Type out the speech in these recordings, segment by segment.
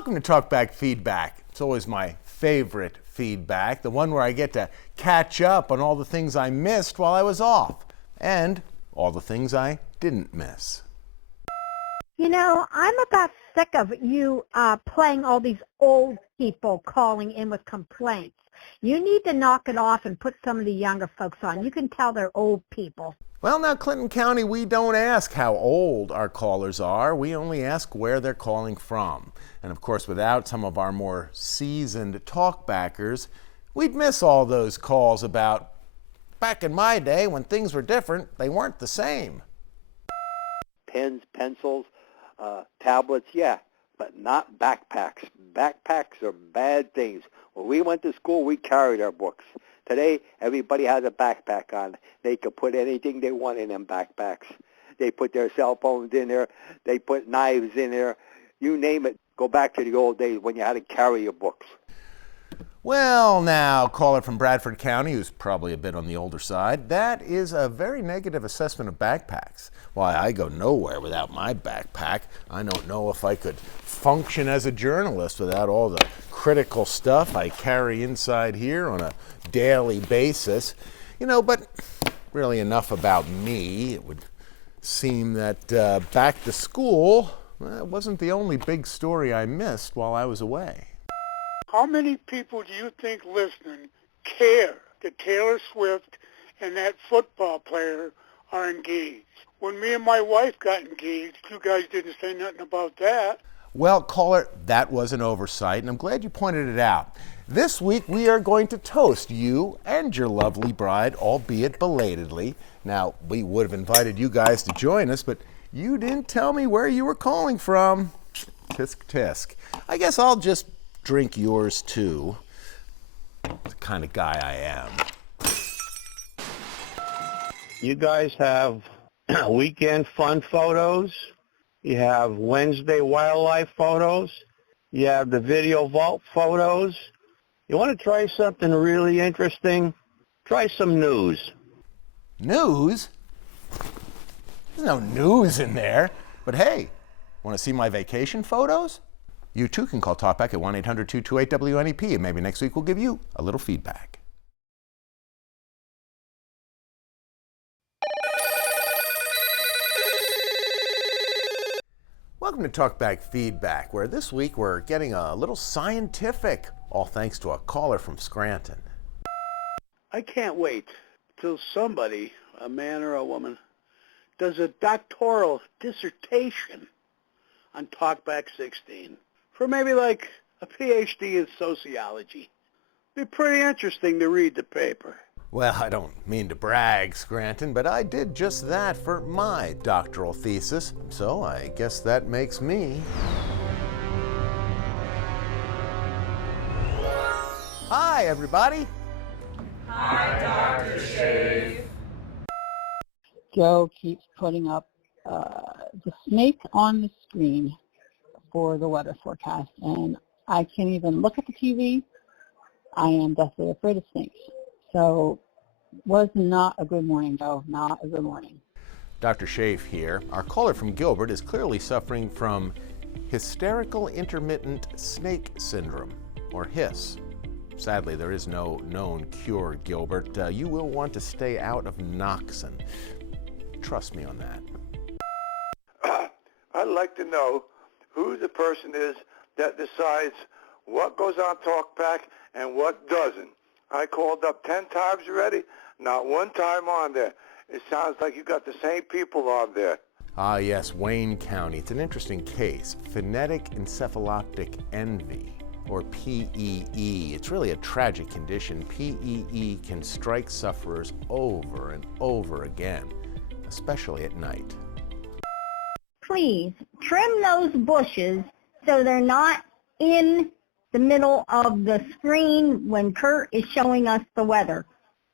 Welcome to Talkback Feedback. It's always my favorite feedback, the one where I get to catch up on all the things I missed while I was off and all the things I didn't miss. You know, I'm about sick of you playing all these old people calling in with complaints. You need to knock it off and put some of the younger folks on. You can tell they're old people. Well, now, Clinton County, we don't ask how old our callers are. We only ask where they're calling from. And of course, without some of our more seasoned talkbackers, we'd miss all those calls about, back in my day when things were different, they weren't the same. Pens, pencils, tablets, yeah, but not backpacks. Backpacks are bad things. When we went to school, we carried our books. Today, everybody has a backpack on. They can put anything they want in them backpacks. They put their cell phones in there. They put knives in there. You name it. Go back to the old days when you had to carry your books. Well, now, caller from Bradford County, who's probably a bit on the older side, that is a very negative assessment of backpacks. Why, I go nowhere without my backpack. I don't know if I could function as a journalist without all the critical stuff I carry inside here on a daily basis. You know, but really enough about me. It would seem that back to school wasn't the only big story I missed while I was away. How many people do you think listening care that Taylor Swift and that football player are engaged? When me and my wife got engaged, you guys didn't say nothing about that. Well, caller, that was an oversight, and I'm glad you pointed it out. This week, we are going to toast you and your lovely bride, albeit belatedly. Now, we would have invited you guys to join us, but you didn't tell me where you were calling from. Tisk, tisk. I guess I'll just drink yours, too. The kind of guy I am. You guys have weekend fun photos. You have Wednesday wildlife photos. You have the video vault photos. You want to try something really interesting? Try some news. News? There's no news in there. But hey, want to see my vacation photos? You too can call Talkback at 1-800-228-WNEP, and maybe next week we'll give you a little feedback. Welcome to Talkback Feedback, where this week we're getting a little scientific, all thanks to a caller from Scranton. I can't wait till somebody, a man or a woman, does a doctoral dissertation on Talkback 16 for maybe like a PhD in sociology. Be pretty interesting to read the paper. Well, I don't mean to brag, Scranton, but I did just that for my doctoral thesis, so I guess that makes me. Hi, everybody. Hi, Dr. Shave. Joe keeps putting up the snake on the screen for the weather forecast, and I can't even look at the TV. I am deathly afraid of snakes. So was not a good morning, Joe, not a good morning. Dr. Schaffer here. Our caller from Gilbert is clearly suffering from hysterical intermittent snake syndrome, or HIS. Sadly, there is no known cure, Gilbert. You will want to stay out of Noxon. Trust me on that. I'd like to know who the person is that decides what goes on Talkback and what doesn't. I called up 10 times already, not one time on there. It sounds like you got the same people on there. Ah, yes, Wayne County. It's an interesting case. Phonetic encephaloptic envy, or PEE. It's really a tragic condition. PEE can strike sufferers over and over again, especially at night. Please trim those bushes so they're not in the middle of the screen when Kurt is showing us the weather.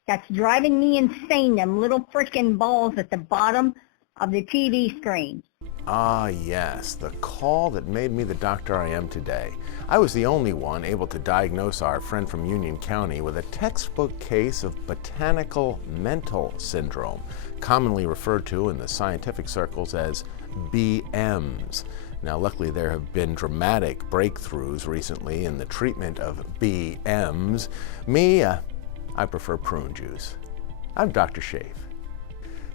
That's driving me insane, them little frickin' balls at the bottom of the TV screen. Ah, yes, the call that made me the doctor I am today. I was the only one able to diagnose our friend from Union County with a textbook case of botanical mental syndrome, commonly referred to in the scientific circles as BMs. Now, luckily, there have been dramatic breakthroughs recently in the treatment of BMs. Me, I prefer prune juice. I'm Dr. Schaffer.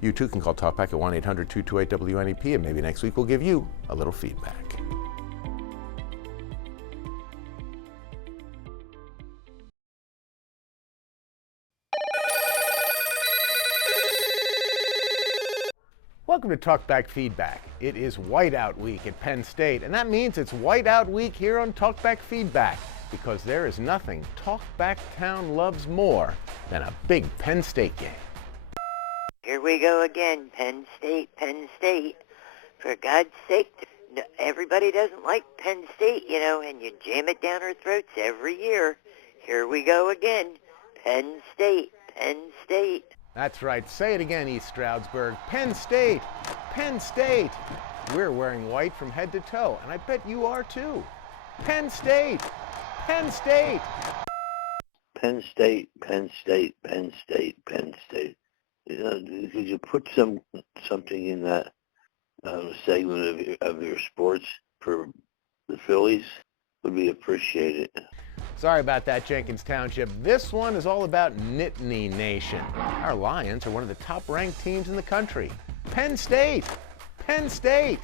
You too can call Talkback at 1-800-228-WNEP, and maybe next week we'll give you a little feedback. Welcome to Talkback Feedback. It is Whiteout Week at Penn State, and that means it's Whiteout Week here on Talkback Feedback, because there is nothing Talkback Town loves more than a big Penn State game. Here we go again, Penn State, Penn State. For God's sake, everybody doesn't like Penn State, you know, and you jam it down our throats every year. Here we go again, Penn State, Penn State. That's right. Say it again, East Stroudsburg. Penn State, Penn State. We're wearing white from head to toe, and I bet you are too. Penn State, Penn State. Penn State, Penn State, Penn State, Penn State. You know, could you put something in that segment of your sports for the Phillies? Would be appreciated. Sorry about that, Jenkins Township. This one is all about Nittany Nation. Our Lions are one of the top-ranked teams in the country. Penn State, Penn State.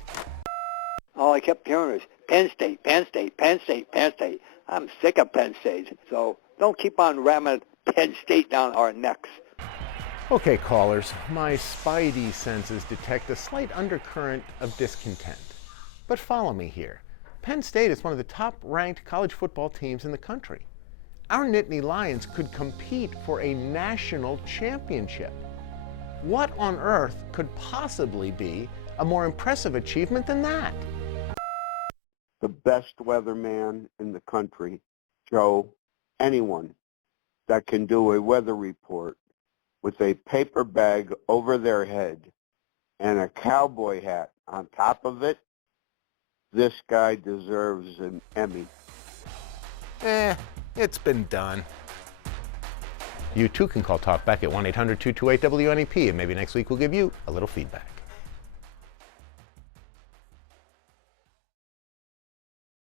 All I kept hearing is Penn State, Penn State, Penn State, Penn State. I'm sick of Penn State, so don't keep on ramming Penn State down our necks. Okay, callers, my spidey senses detect a slight undercurrent of discontent. But follow me here. Penn State is one of the top-ranked college football teams in the country. Our Nittany Lions could compete for a national championship. What on earth could possibly be a more impressive achievement than that? The best weatherman in the country, Joe, anyone that can do a weather report with a paper bag over their head and a cowboy hat on top of it, this guy deserves an Emmy. It's been done. You too can call Talkback at 1-800-228-WNEP, and maybe next week we'll give you a little feedback.